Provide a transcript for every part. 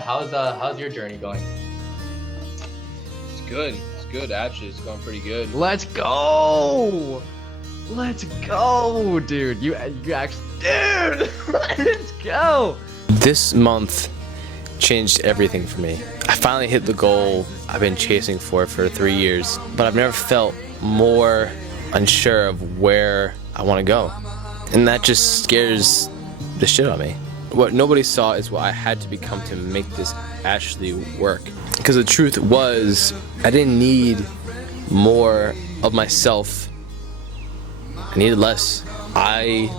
How's your journey going? It's good. It's good. Actually, it's going pretty good. Let's go! Let's go, dude. You actually, dude. Let's go. This month changed everything for me. I finally hit the goal I've been chasing for 3 years, but I've never felt more unsure of where I want to go. And that just scares the shit out of me. What nobody saw is what I had to become to make this actually work. Because the truth was, I didn't need more of myself. I needed less. I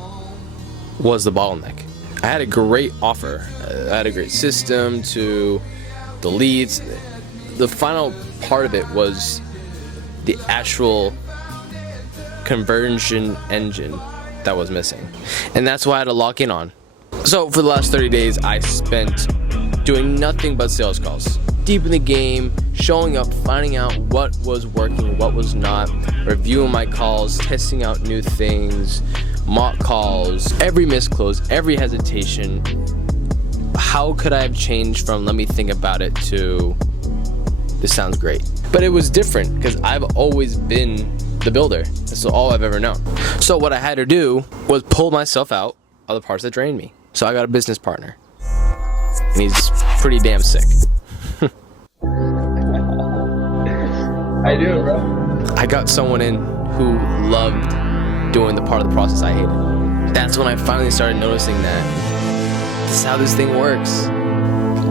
was the bottleneck. I had a great offer. I had a great system to the leads. The final part of it was the actual conversion engine that was missing. And that's what I had to lock in on. So for the last 30 days, I spent doing nothing but sales calls. Deep in the game, showing up, finding out what was working, what was not, reviewing my calls, testing out new things, mock calls, every missed close, every hesitation. How could I have changed from let me think about it to this sounds great? But it was different because I've always been the builder. That's all I've ever known. So what I had to do was pull myself out of the parts that drained me. So I got a business partner, and he's pretty damn sick. How you doing, bro? I got someone in who loved doing the part of the process I hated. That's when I finally started noticing that this is how this thing works.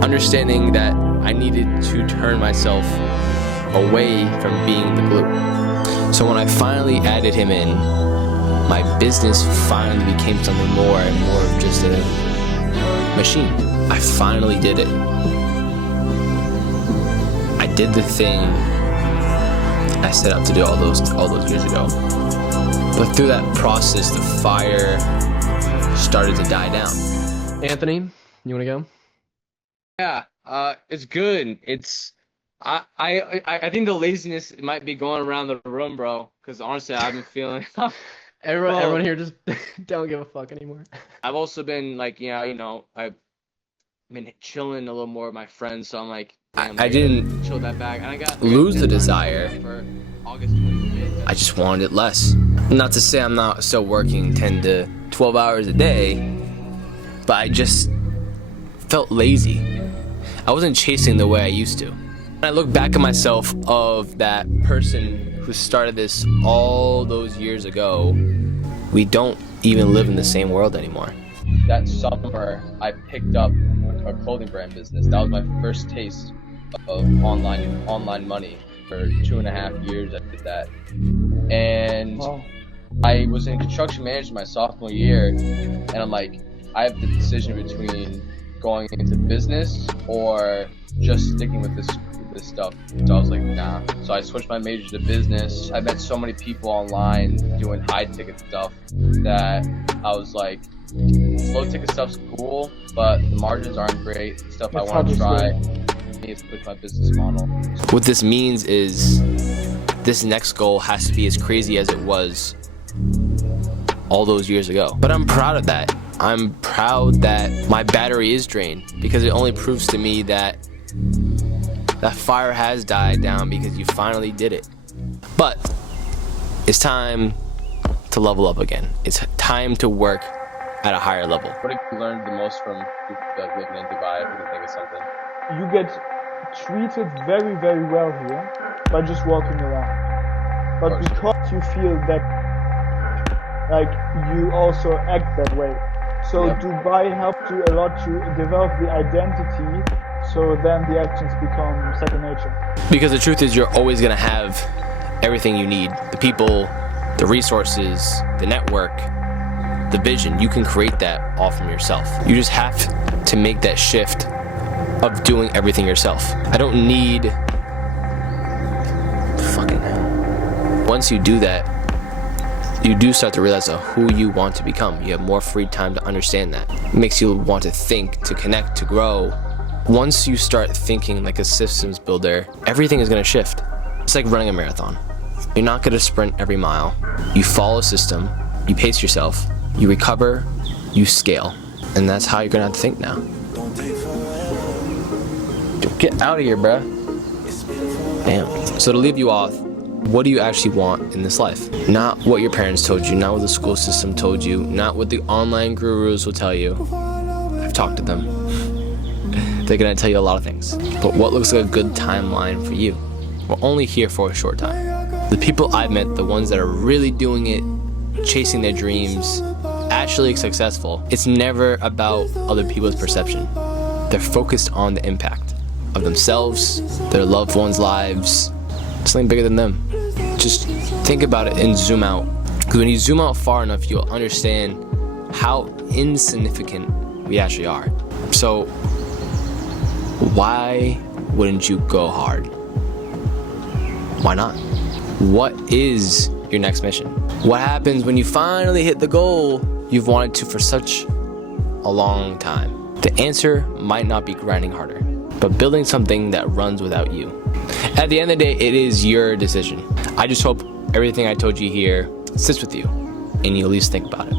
Understanding that I needed to turn myself away from being the glue. So when I finally added him in, my business finally became something more and more of just a machine. I finally did it. I did the thing I set out to do all those years ago. But through that process, the fire started to die down. Anthony, you want to go? Yeah. It's good. I think the laziness might be going around the room, bro. Because honestly, I've been feeling. Everyone here just don't give a fuck anymore. I've also been like, I've been chilling a little more with my friends, so I'm like, I didn't chill that back, and I got lose the desire. For August 25th. I just wanted it less. Not to say I'm not still working 10 to 12 hours a day, but I just felt lazy. I wasn't chasing the way I used to. When I look back at myself of that person who started this all those years ago, we don't even live in the same world anymore. That summer, I picked up a clothing brand business. That was my first taste of online money. For 2.5 years, I did that. And I was in construction management my sophomore year, and I'm like, I have the decision between going into business or just sticking with this stuff. So I was like, nah. So I switched my major to business. I met so many people online doing high ticket stuff that I was like, low ticket stuff's cool, but the margins aren't great. Stuff I want to try. I need to switch my business model. What this means is this next goal has to be as crazy as it was all those years ago. But I'm proud of that. I'm proud that my battery is drained because it only proves to me that that fire has died down because you finally did it. But it's time to level up again. It's time to work at a higher level. What have you learned the most from living in Dubai? If you can think of something. You get treated very, very well here by just walking around. But because you feel that, like, you also act that way. So Dubai helped you a lot to develop the identity, so then the actions become second nature. Because the truth is, you're always gonna have everything you need. The people, the resources, the network, the vision. You can create that all from yourself. You just have to make that shift of doing everything yourself. I don't need fucking hell. Once you do that, you do start to realize who you want to become. You have more free time to understand that. It makes you want to think, to connect, to grow. Once you start thinking like a systems builder, everything is gonna shift. It's like running a marathon. You're not gonna sprint every mile. You follow a system, you pace yourself, you recover, you scale. And that's how you're gonna have to think now. Get out of here, bruh. Damn. So to leave you off, what do you actually want in this life? Not what your parents told you, not what the school system told you, not what the online gurus will tell you. I've talked to them. They're gonna tell you a lot of things. But what looks like a good timeline for you? We're only here for a short time. The people I've met, the ones that are really doing it, chasing their dreams, actually successful, it's never about other people's perception. They're focused on the impact of themselves, their loved ones' lives, something bigger than them. Just think about it and zoom out. Because when you zoom out far enough, you'll understand how insignificant we actually are. So why wouldn't you go hard? Why not? What is your next mission? What happens when you finally hit the goal you've wanted to for such a long time? The answer might not be grinding harder, but building something that runs without you. At the end of the day, it is your decision. I just hope everything I told you here sits with you and you at least think about it.